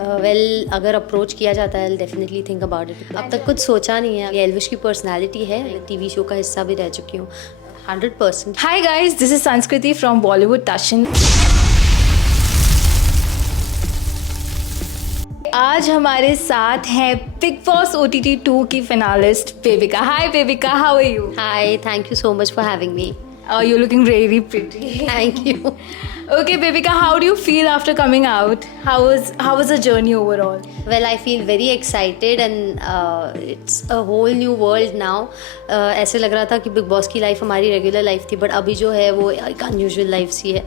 Well अगर approach किया जाता है डेफिनेटली थिंक अबाउट इट। अब तक कुछ सोचा नहीं है। ये एल्विश की पर्सनालिटी है, टीवी शो का हिस्सा भी रह चुकी हूँ 100%। Hi guys, this is Sanskriti from Bollywood Tashin. आज हमारे साथ हैं बिग बॉस OTT 2 की finalist Bebika. Hi Bebika, how are you? Hi, thank you so much for having me. You're looking really pretty. Thank you. Okay, Bebika, how do you feel after coming out? How was the journey overall? Well, I feel very excited and it's a whole new world now. ऐसे लग रहा था कि Bigg Boss की life हमारी regular life थी, but अभी जो है वो एक अनयूजुअल लाइफ सी है।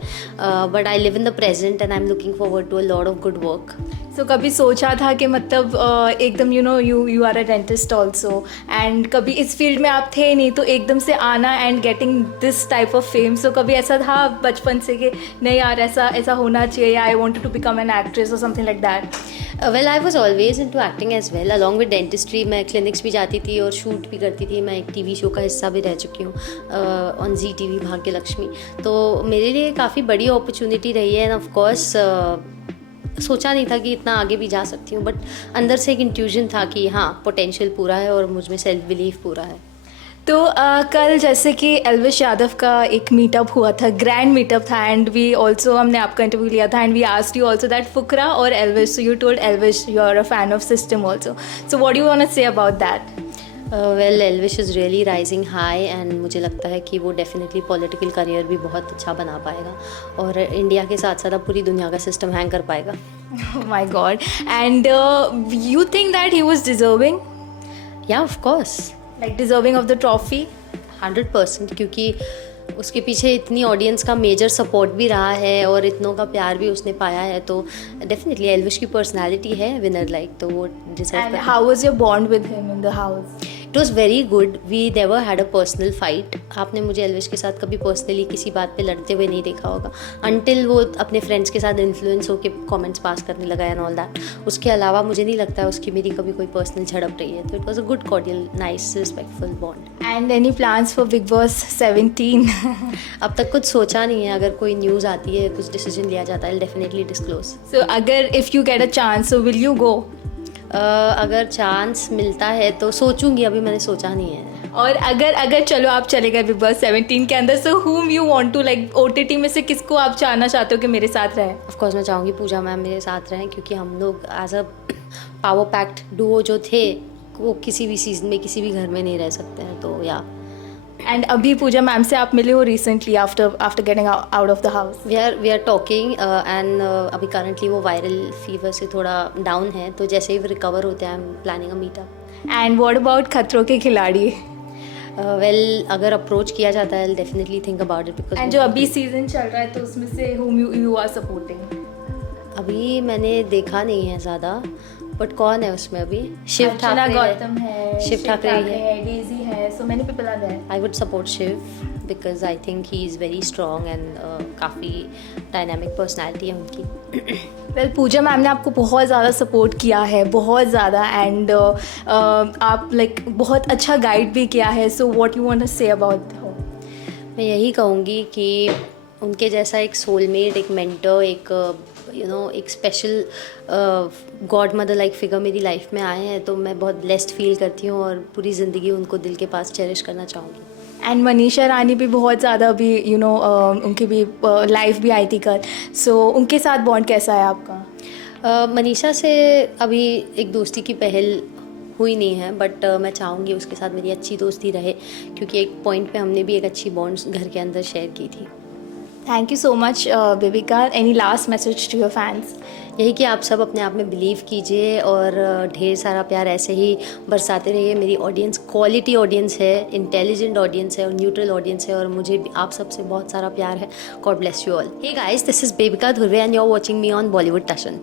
But I live in the present and I am looking forward to a lot of good work. So कभी सोचा था कि मतलब एकदम you are a dentist also and कभी इस फील्ड में आप थे नहीं, तो एकदम से आना and getting this type of fame, so कभी ऐसा था बचपन से कि नहीं यार ऐसा होना चाहिए, I wanted to become an actress or something like that? Well I was always into acting as well along with dentistry. मैं क्लिनिक्स भी जाती थी और शूट भी करती थी। मैं एक टीवी शो का हिस्सा भी रह चुकी हूँ ऑन ZTV भाग्य लक्ष्मी। तो मेरे लिए काफ़ी बड़ी अपॉर्चुनिटी रही है एंड ऑफ कोर्स सोचा नहीं था कि इतना आगे भी जा सकती हूँ, बट अंदर से एक इंट्यूजन था कि हाँ पोटेंशियल पूरा है और मुझ में सेल्फ बिलीव पूरा है। तो कल जैसे कि एल्विश यादव का एक मीटअप हुआ था, ग्रैंड मीटअप था, एंड वी ऑल्सो हमने आपका इंटरव्यू लिया था and we asked you also that Fukra और Elvish, so you told Elvish you are a fan of system also, so what you want to say about that? Well Elvish is really rising high and मुझे लगता है कि वो definitely political career भी बहुत अच्छा बना पाएगा और इंडिया के साथ साथ अब पूरी दुनिया का सिस्टम हैंग कर पाएगा। Oh my God. And you think that he was deserving? या of course, Like deserving of the trophy? 100%, क्योंकि उसके पीछे इतनी ऑडियंस का मेजर सपोर्ट भी रहा है और इतनों का प्यार भी उसने पाया है, तो डेफिनेटली एल्विश की पर्सनालिटी है विनर लाइक, तो वो डिजर्व And करता है। how was your bond with him in the house? It was very good. We never had a personal fight. आपने मुझे एल्विश के साथ कभी पर्सनली किसी बात पे लड़ते हुए नहीं देखा होगा अनटिल वो अपने फ्रेंड्स के साथ इन्फ्लुएंस होकर कमेंट्स पास करने लगा एंड ऑल दैट। उसके अलावा मुझे नहीं लगता है उसकी मेरी कभी कोई पर्सनल झड़प रही है, तो it was a good cordial nice respectful bond. And any plans for Big Boss 17? अब तक कुछ सोचा नहीं है। अगर कोई न्यूज़ आती है, कुछ डिसीजन लिया जाता है, डेफिनेटली डिस्क्लोज। So अगर if you get a chance, so will you go? अगर चांस मिलता है तो सोचूंगी, अभी मैंने सोचा नहीं है। और अगर चलो आप चले गए बिग बॉस 17 के अंदर, सो whom you want to like OTT में से किसको आप चाहना चाहते हो कि मेरे साथ रहे? ऑफ कोर्स मैं चाहूँगी पूजा मैम मेरे साथ रहें, क्योंकि हम लोग as a power packed duo जो थे वो किसी भी सीजन में किसी भी घर में नहीं रह सकते हैं, तो या। एंड अभी पूजा मैम से आप मिले हो recently after getting out of the house? We are talking and अभी करंटली वो वायरल फीवर से थोड़ा डाउन है, तो जैसे ही वो रिकवर होते हैं I am planning a meetup. And what about खतरों के खिलाड़ी? वेल अगर अप्रोच किया जाता है definitely think about it, because and जो अभी सीजन चल रहा है तो उसमें से whom you are supporting? अभी मैंने देखा नहीं है ज़्यादा, बट कौन है उसमें अभी? शिव अर्चना ठाकरे गौतम है, शिव ठाकरे है, डेजी है, so many people are there. I would support Shiv because I think he is very strong and काफ़ी डायनामिक पर्सनैलिटी है उनकी। वेल पूजा मैम ने आपको बहुत ज़्यादा सपोर्ट किया है, बहुत ज़्यादा, एंड आप लाइक बहुत अच्छा गाइड भी किया है, so what you want to say about? मैं यही कहूँगी कि उनके जैसा एक सोलमेट, एक मेंटर, एक एक special God mother like figure मेरी लाइफ में आए हैं, तो मैं बहुत ब्लेस्ड फील करती हूँ और पूरी ज़िंदगी उनको दिल के पास चेरिश करना चाहूँगी। एंड मनीषा रानी भी बहुत ज़्यादा अभी उनकी भी लाइफ भी आई थी कल, सो उनके साथ बॉन्ड कैसा है आपका? मनीषा से अभी एक दोस्ती की पहल हुई नहीं है, बट मैं चाहूँगी उसके साथ मेरी अच्छी दोस्ती रहे, क्योंकि एक पॉइंट पे हमने भी एक अच्छी बॉन्ड घर के अंदर शेयर की थी। Thank you so much Bebika. Any last message to your fans? यही कि आप सब अपने आप में बिलीव कीजिए और ढेर सारा प्यार ऐसे ही बरसाते रहिए। मेरी ऑडियंस क्वालिटी ऑडियंस है, इंटेलिजेंट ऑडियंस है और न्यूट्रल ऑडियंस है, और मुझे भी आप सबसे बहुत सारा प्यार है। God bless you all. Hey guys, this is Bebika Dhurve and you are watching me on Bollywood Tashan.